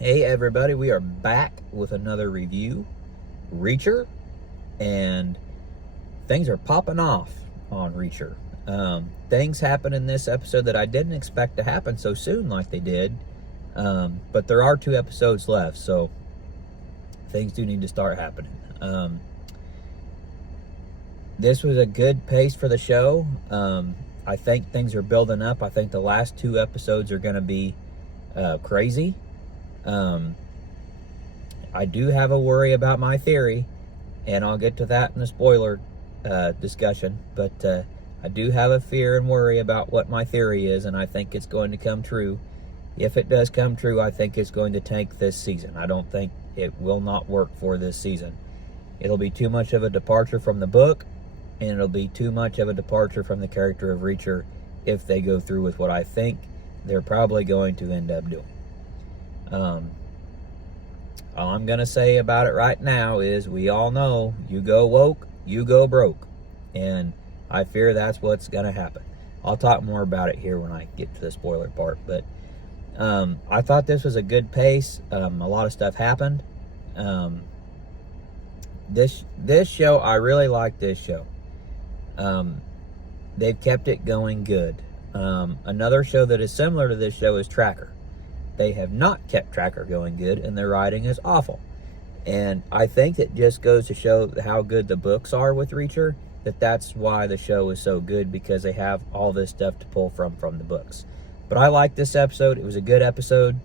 Hey everybody, we are back with another review, Reacher, and things are popping off on Reacher. Things happen in this episode that I didn't expect to happen so soon like they did, but there are 2 episodes left, so things do need to start happening. This was a good pace for the show. I think things are building up. I think the last 2 episodes are going to be crazy. I do have a worry about my theory, and I'll get to that in the spoiler discussion, but I do have a fear and worry about what my theory is, and I think it's going to come true. If it does come true, I think it's going to tank this season. I don't think it will not work for this season. It'll be too much of a departure from the book, and it'll be too much of a departure from the character of Reacher if they go through with what I think they're probably going to end up doing. All I'm going to say about it right now is we all know you go woke, you go broke. And I fear that's what's going to happen. I'll talk more about it here when I get to the spoiler part. But I thought this was a good pace. A lot of stuff happened. This show, I really like this show. They've kept it going good. Another show that is similar to this show is Tracker. They have not kept Tracker going good, and their writing is awful. And I think it just goes to show how good the books are with Reacher, that's why the show is so good, because they have all this stuff to pull from the books. But I like this episode. It was a good episode.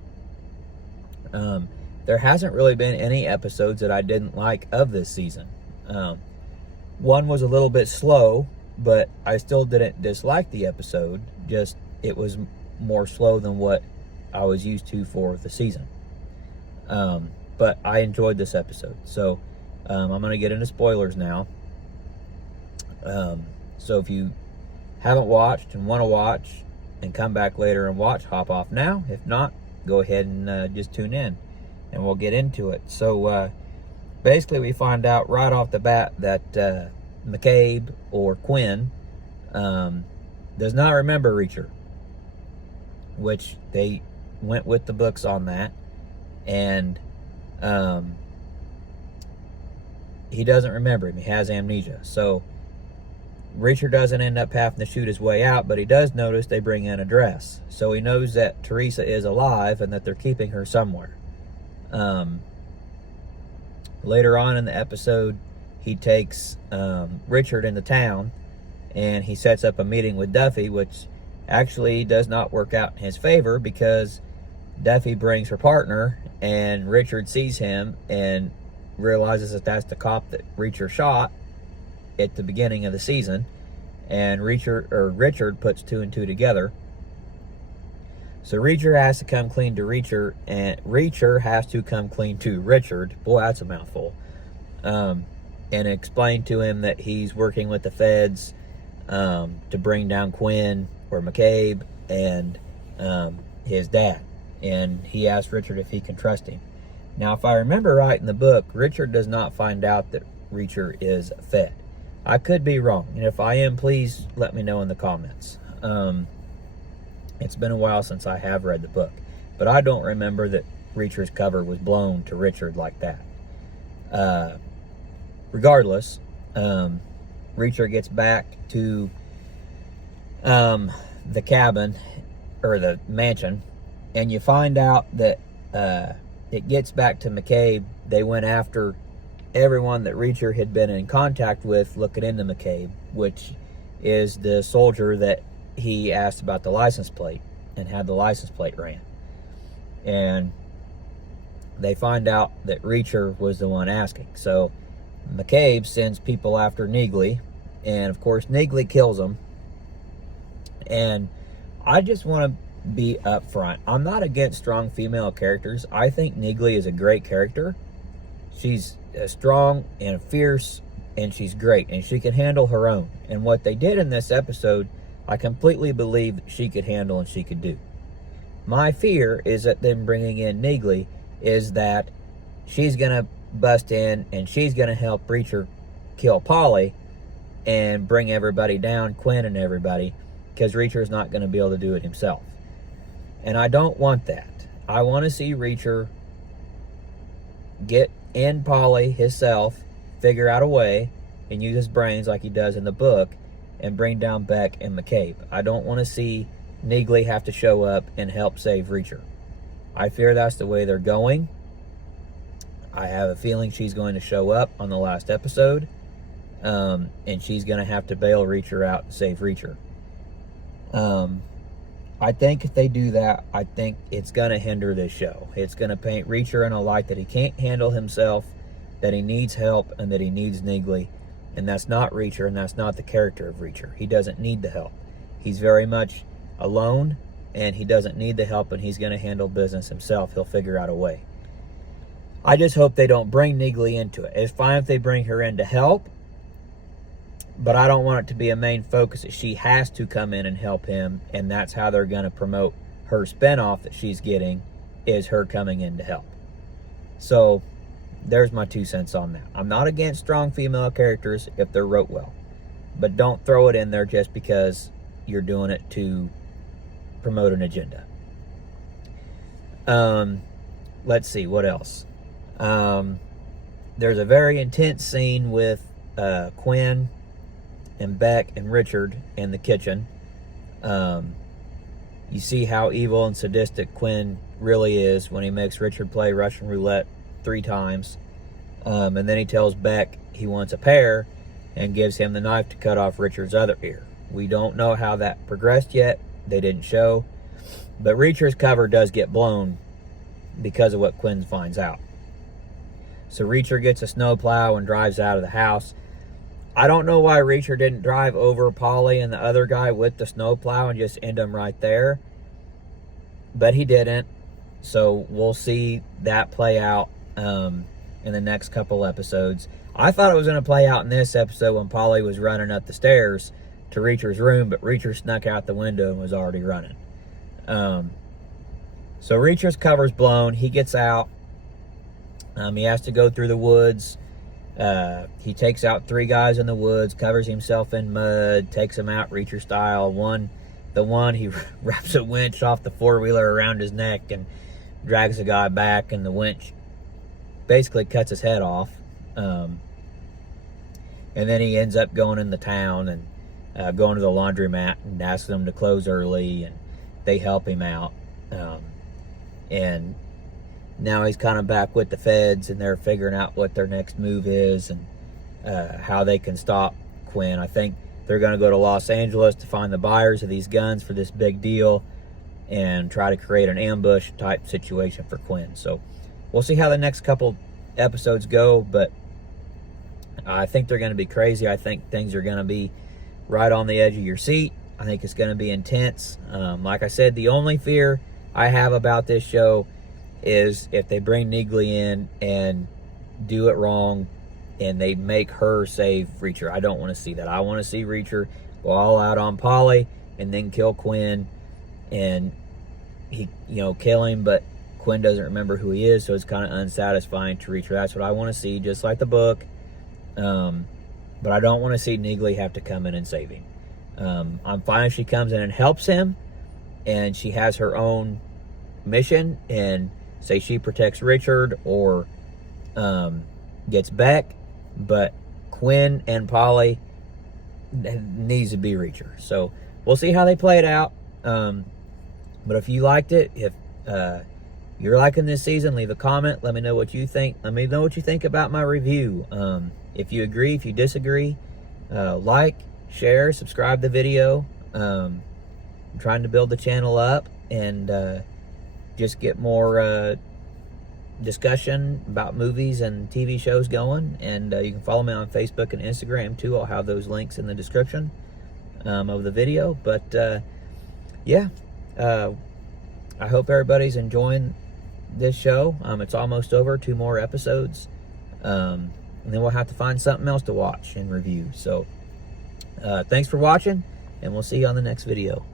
There hasn't really been any episodes that I didn't like of this season. One was a little bit slow, but I still didn't dislike the episode. Just, it was more slow than what I was used to for the season. But I enjoyed this episode. So I'm going to get into spoilers now. So if you haven't watched and want to watch and come back later and watch, hop off now. If not, go ahead and just tune in and we'll get into it. So basically we find out right off the bat that McCabe, or Quinn, does not remember Reacher, which they went with the books on that, and he doesn't remember him. He has amnesia. So Reacher doesn't end up having to shoot his way out, but he does notice they bring in a dress. So he knows that Teresa is alive and that they're keeping her somewhere. Later on in the episode, he takes Richard into town, and he sets up a meeting with Duffy, which actually does not work out in his favor, because Duffy brings her partner, and Richard sees him and realizes that that's the cop that Reacher shot at the beginning of the season, and Richard puts 2 and 2 together. So Reacher has to come clean to Reacher, and Reacher has to come clean to Richard. Boy, that's a mouthful. And explain to him that he's working with the feds to bring down Quinn, or McCabe, and his dad. And he asked Richard if he can trust him. Now, if I remember right in the book, Richard does not find out that Reacher is fed. I could be wrong, and if I am, please let me know in the comments. It's been a while since I have read the book, but I don't remember that Reacher's cover was blown to Richard like that. Regardless, Reacher gets back to the cabin, or the mansion, and you find out that it gets back to McCabe. They went after everyone that Reacher had been in contact with looking into McCabe, which is the soldier that he asked about the license plate and had the license plate ran. And they find out that Reacher was the one asking. So McCabe sends people after Neagley, and of course Neagley kills him. And I just want to be upfront. I'm not against strong female characters. I think Neagley is a great character. She's strong and fierce, and she's great, and she can handle her own. And what they did in this episode, I completely believe that she could handle and she could do. My fear is that them bringing in Neagley is that she's going to bust in and she's going to help Reacher kill Polly and bring everybody down, Quinn and everybody, because Reacher's not going to be able to do it himself. And I don't want that. I want to see Reacher get in Polly himself, figure out a way, and use his brains like he does in the book, and bring down Beck and McCabe. I don't want to see Neagley have to show up and help save Reacher. I fear that's the way they're going. I have a feeling she's going to show up on the last episode, and she's going to have to bail Reacher out and save Reacher. I think if they do that, I think it's going to hinder this show. It's going to paint Reacher in a light that he can't handle himself, that he needs help, and that he needs Neagley. And that's not Reacher, and that's not the character of Reacher. He doesn't need the help. He's very much alone, and he doesn't need the help, and he's going to handle business himself. He'll figure out a way. I just hope they don't bring Neagley into it. It's fine if they bring her in to help, but I don't want it to be a main focus that she has to come in and help him, and that's how they're going to promote her spinoff that she's getting, is her coming in to help. So there's my 2 cents on that. I'm not against strong female characters if they're wrote well, but don't throw it in there just because you're doing it to promote an agenda. Let's see, what else? There's a very intense scene with Quinn and Beck and Richard in the kitchen. You see how evil and sadistic Quinn really is when he makes Richard play Russian roulette 3 times. And then he tells Beck he wants a pear and gives him the knife to cut off Richard's other ear. We don't know how that progressed yet. They didn't show. But Reacher's cover does get blown because of what Quinn finds out. So Reacher gets a snowplow and drives out of the house. I don't know why Reacher didn't drive over Polly and the other guy with the snowplow and just end them right there. But he didn't. So we'll see that play out in the next couple episodes. I thought it was going to play out in this episode when Polly was running up the stairs to Reacher's room, but Reacher snuck out the window and was already running. So Reacher's cover's blown. He gets out. He has to go through the woods. He takes out 3 guys in the woods, covers himself in mud, takes them out Reacher style. The one he wraps a winch off the 4-wheeler around his neck and drags the guy back, and the winch basically cuts his head off. And then he ends up going in the town and going to the laundromat and asking them to close early, and they help him out. And now he's kind of back with the feds, and they're figuring out what their next move is and how they can stop Quinn. I think they're going to go to Los Angeles to find the buyers of these guns for this big deal and try to create an ambush type situation for Quinn. So we'll see how the next couple episodes go, but I think they're going to be crazy. I think things are going to be right on the edge of your seat. I think it's going to be intense. Like I said, the only fear I have about this show is if they bring Neagley in and do it wrong and they make her save Reacher. I don't want to see that. I want to see Reacher go all out on Polly and then kill Quinn, and he, kill him, but Quinn doesn't remember who he is, so it's kind of unsatisfying to Reacher. That's what I want to see, just like the book. But I don't want to see Neagley have to come in and save him. I'm fine if she comes in and helps him, and she has her own mission, and say she protects Richard or gets Beck, but Quinn and Polly needs to be Reacher. So we'll see how they play it out. But if you liked it, if you're liking this season, leave a comment. Let me know what you think. Let me know what you think about my review. If you agree, if you disagree, like, share, subscribe the video. I'm trying to build the channel up and just get more discussion about movies and TV shows going. And you can follow me on Facebook and Instagram too. I'll have those links in the description of the video. But yeah, I hope everybody's enjoying this show. It's almost over, 2 more episodes. And then we'll have to find something else to watch and review. So thanks for watching, and we'll see you on the next video.